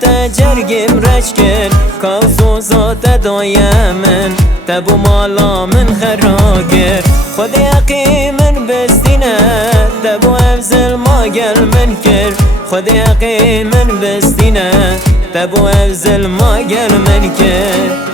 زات جرگم رش کرد کازو زات دایمن تبو مالا من خراگر خود یقی من بستینه تبو افزل ما گل من کرد خود یقی من بستینه تبو افزل ما گل من کرد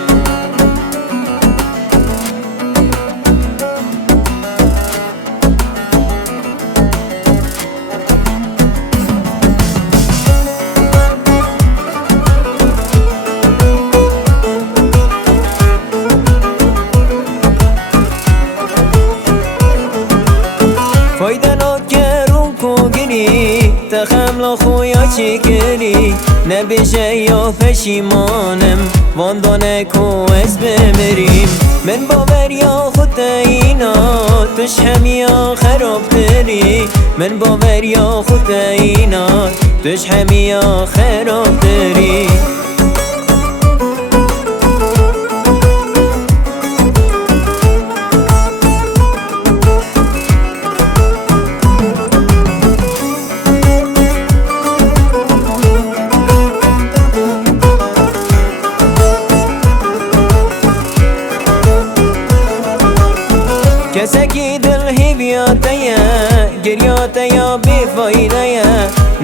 تخم لا خویا چی کری نبیشه یا پشیمانم واندانه کو از بمریم من باور یا خود اینا توش همیا خراب تری من باور یا خود اینا توش همیا خراب تری کسکی دل هیویاته گریاته یا بیفایده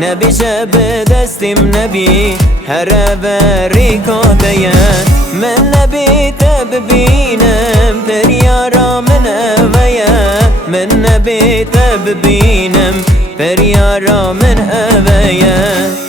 نبیشه به دستیم نبی هر بریکاته من نبی ببینم پریارا من اویه من نبی ببینم پریارا من اویه